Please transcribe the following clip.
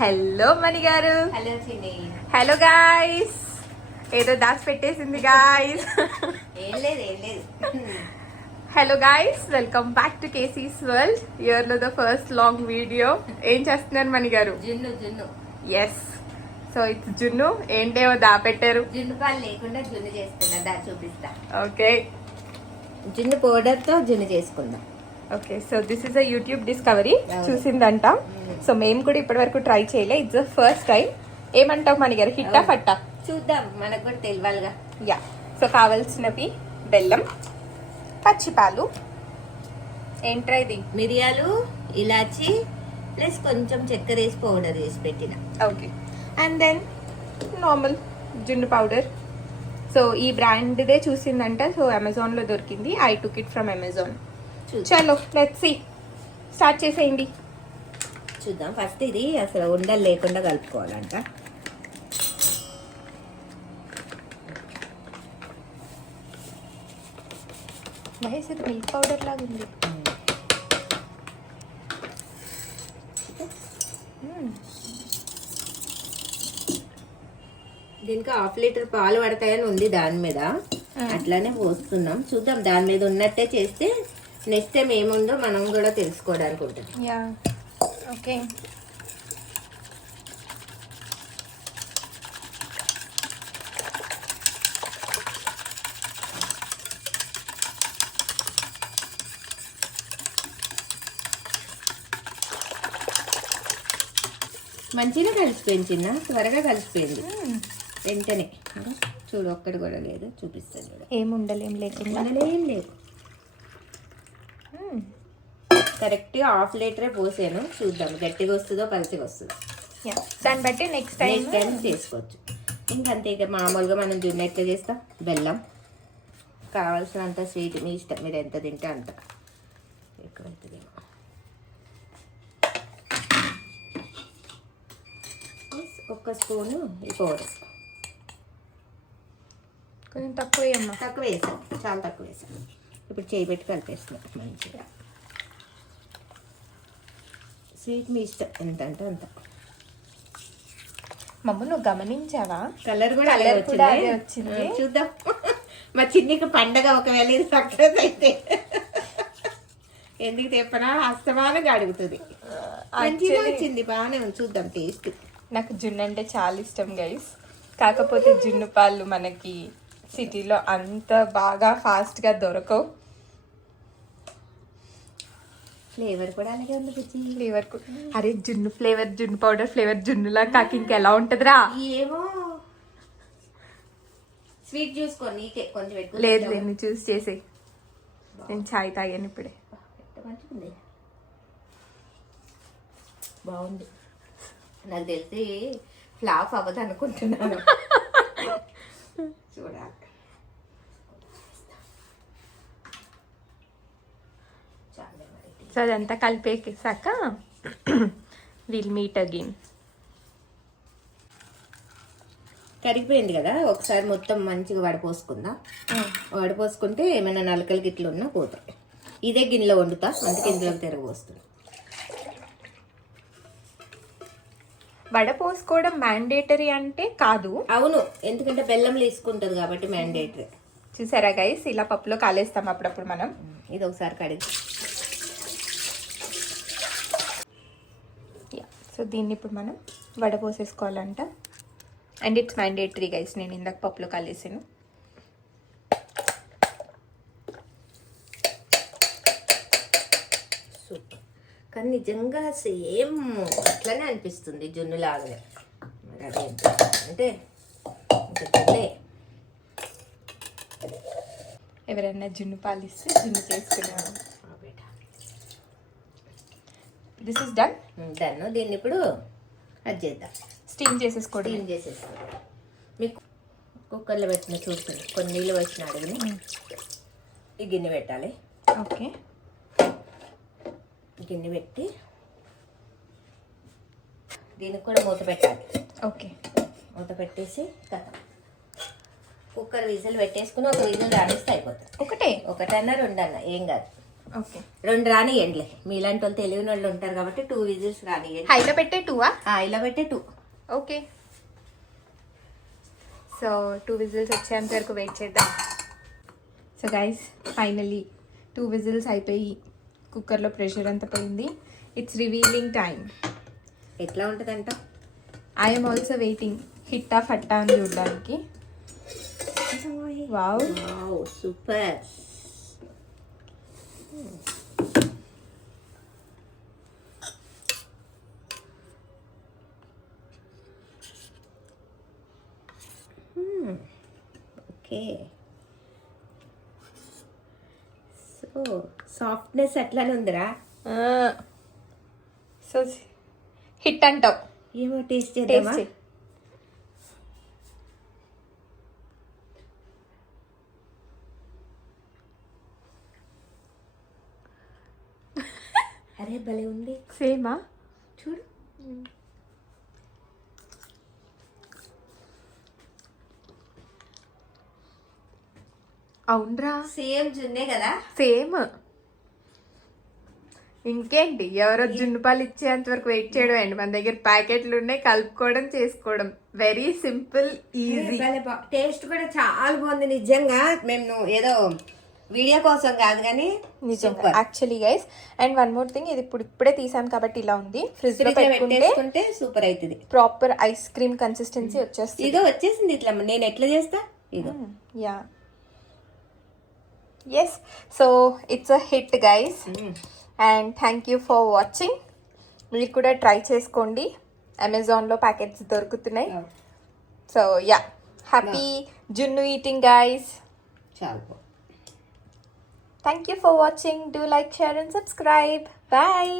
Hello మణి గారు. Hello చిన్ని. Hello guys. ఏదో దాచి పెట్టేసింది గాయ్స్. ఏం లేదు. Hello guys, welcome back to KC's world. Year లో ద ఫస్ట్ లాంగ్ వీడియో. ఏం చేస్తున్నారు మణి గారు? జున్ను. ఎస్, సో ఇట్స్ జున్ను. ఏంటేమో దాపెట్టారు. జున్ను పాలు లేకుండా జున్ను చేసుకున్నా, దా చూపిస్తా. ఓకే, జున్ను పౌడర్ తో జున్ను చేసుకుందాం. Okay, so this is a YouTube discovery. చూసిందంట. సో మేము కూడా ఇప్పటి వరకు ట్రై చేయలే. It's the first time. ఏమంటావు మణి గారు, హిట్టా ఫట్టా? చూద్దాం, మనకు కూడా తెలియాలిగా. యా, సో కావాల్సినవి బెల్లం, పచ్చిపాలు, ఏంట్రా ఇది, మిరియాలు, ఇలాచి ప్లస్ కొంచెం చక్కెర వేసి పౌడర్ వేసి పెట్టిన. ఓకే, అండ్ దెన్ నార్మల్ జున్ను పౌడర్. సో ఈ బ్రాండ్దే చూసిందంట. సో అమెజాన్లో దొరికింది. I took it from Amazon. చలో లెట్స్ సీ, స్టార్ట్ చేసేయండి. చూద్దాం. ఫస్ట్ ఇది అసలు ఉండలు లేకుండా కలుపుకోవాలంట. మహేష్, ఇది మిల్క్ పౌడర్ లాగా ఉంది. దీనికి 1/2 లీటర్ పాలు పడతాయని ఉంది దాని మీద. అట్లానే పోస్తున్నాం. చూద్దాం, దాని మీద ఉన్నట్టే చేస్తే నెక్స్ట్ టైం ఏముందో మనం కూడా తెలుసుకోవడానికి ఉంటుంది. Yeah, okay. మంచిగా కలిసిపోయింది చిన్న, త్వరగా కలిసిపోయింది వెంటనే. చూడు, ఒక్కటి కూడా లేదు. చూపిస్తాను చూడు. ఏం ఉండలేం లేకుండా. ఏం లేదు. కరెక్ట్గా 1/2 లీటరే పోసాను. చూద్దాం గట్టిగా వస్తుందో పలచగా వస్తుందో. దాన్ని బట్టి నెక్స్ట్ టైం చేసుకోవచ్చు. ఇంకంతే. ఇక మామూలుగా మనం జున్ను ఎట్లా చేస్తాం, బెల్లం కావాల్సినంత స్వీట్ మీ ఇష్టం, మీరు ఎంత తింటే అంత. ఎక్కువైతుందేమో. ఒక్క స్పూను ఈ పౌడర్. కొంచెం తక్కువ వేయమ్మా. తక్కువ వేసాం, చాలా తక్కువ వేసాం. ఇప్పుడు చేయి పెట్టి కలిపేస్తున్నాం మంచిగా. స్వీట్ మీ ఇష్టం, ఎంత అంటే అంత. మమ్మ, నువ్వు గమనించావా? కలర్ కూడా అదే వచ్చింది. వచ్చింది. చూద్దాం. మా చిన్నికి పండగ ఒకవేళ ఇది సక్సెస్ అయితే ఎందుకు తెప్పనా అస్తమానంగా అడుగుతుంది. మంచిగా వచ్చింది, బాగానే ఉంది. చూద్దాం టేస్ట్. నాకు జున్ను అంటే చాలా ఇష్టం గైస్. కాకపోతే జున్ను పాలు మనకి సిటీలో అంత బాగా ఫాస్ట్గా దొరకవు. ఫ్లేవర్ కూడా అలాగే ఉంది. ఫ్లేవర్ అరే, జున్ను ఫ్లేవర్, జున్ను పౌడర్ ఫ్లేవర్ జున్నులా కాకి ఇంకెలా ఉంటదిరా? ఏమో స్వీట్ చూసుకో, నీకే కొంచెం ఎక్కువ. లేదు, నేను చూస్ చేసే. నేను చాయ్ తాగాను ఇప్పుడే. మంచిగుంది, బాగుంది. నాకు తెలిసి ఫ్లాప్ అవ్వదు అనుకుంటున్నాను. చూడాలి. సో అదంతా కలిపేసాక విల్ మీట్ అగైన్. కరిగిపోయింది కదా, ఒకసారి మొత్తం మంచిగా వడపోసుకుందాం. వడపోసుకుంటే ఏమైనా నలకలు గిట్లు ఉన్నా పోతాయి. ఇదే గిన్నెలో వండుతా, అందుకే ఇందులోకి తిరగబోస్తుంది. వడపోసుకోవడం మ్యాండేటరీ అంటే కాదు. అవును, ఎందుకంటే బెల్లం తీసుకుంటుంది కాబట్టి మ్యాండేటరీ. చూసారా గైస్, ఇలా పప్పులో కాలేస్తాం అప్పుడప్పుడు మనం. ఇది ఒకసారి కడిగి. సో దీన్ని ఇప్పుడు మనం వడపోసేసుకోవాలంట. And it's mandatory guys. నేను ఇందాక పప్పులో కాలేసాను. సూపర్. కానీ నిజంగా సేమ్ అట్లనే అనిపిస్తుంది జున్ను లాగానే. మరి అదేంటి అంటే జున్నే. ఎవరైనా జున్ను పాలిస్తే జున్ను చేసుకున్నాను. This is done. దీన్ని ఇప్పుడు అది చేద్దాం. స్టీమ్ చేసేసుకోండి. స్టీమ్ చేసేసుకోండి. మీకు కుక్కర్లో పెట్టిన చూస్తుంది, కొన్ని నీళ్ళు వచ్చిన అడిగిన ఈ గిన్నె పెట్టాలి. ఓకే, గిన్నె పెట్టి దీనికి కూడా మూత పెట్టాలి. ఓకే, మూత పెట్టేసి కథ కుక్కర్ విజిల్ పెట్టేసుకుని ఒక విజిల్ రాణిస్తే అయిపోతుంది. ఒకటన్నా 2 ఏం కాదు. ఓకే, 2 రానియండి. మీలాంటి వాళ్ళు తెలియని వాళ్ళు ఉంటారు కాబట్టి 2 విజిల్స్ రానియండి. హైలో పెట్టే 2ఆ? ఇలా పెట్టే 2. ఓకే, సో 2 విజిల్స్ వచ్చేంత వరకు వెయిట్ చేద్దాం. సో గైస్, ఫైనలీ 2 విజిల్స్ అయిపోయి కుక్కర్లో ప్రెషర్ అంతా పోయింది. It's revealing time. ఎట్లా ఉంటుందంట? ఐఎమ్ ఆల్సో వెయిటింగ్ హిట్టా ఫట్టా అని చూడడానికి. Wow, super. Okay, so softness అట్లానే ఉందిరా. సో హిట్ అంటావు. ఏమో టేస్ట్ చేద్దామా? టేస్ట్ అరే భలే ఉంది. సేమా? చూడు. అవునరా, సేమ్ జున్నే కదా. సేమ్. ఇంకేంటి, ఎవరో జున్ను పాలు ఇచ్చేంత వరకు వెయిట్ చేయడం అండి. మన దగ్గర ప్యాకెట్లు ఉన్నాయి, కలుపుకోవడం, చేసుకోవడం. Very simple, easy. టేస్ట్ కూడా చాలా బాగుంది నిజంగా. మేము ఏదో వీడియో కోసం కాదు కానీ నిజంగా actually guys. And one more thing, ఇది ఇప్పుడే తీసాం కాబట్టి ఇలా ఉంది. ఫ్రిడ్జ్ లో పెట్టేసుకుంటే సూపర్ అవుతుంది. ప్రాపర్ ఐస్ క్రీమ్ కన్సిస్టెన్సీ వచ్చేస్తుంది. ఇదో వచ్చేసింది. ఇట్లా నేను ఎట్లా చేస్తా ఇదో. Yeah, yes. So it's a hit guys. And thank you for watching. మీరు కూడా ట్రై చేసుకోండి, అమెజాన్లో ప్యాకెట్స్ దొరుకుతున్నాయి. So yeah, happy junnu eating guys. చాలా. Thank you for watching. Do like, share and subscribe. Bye.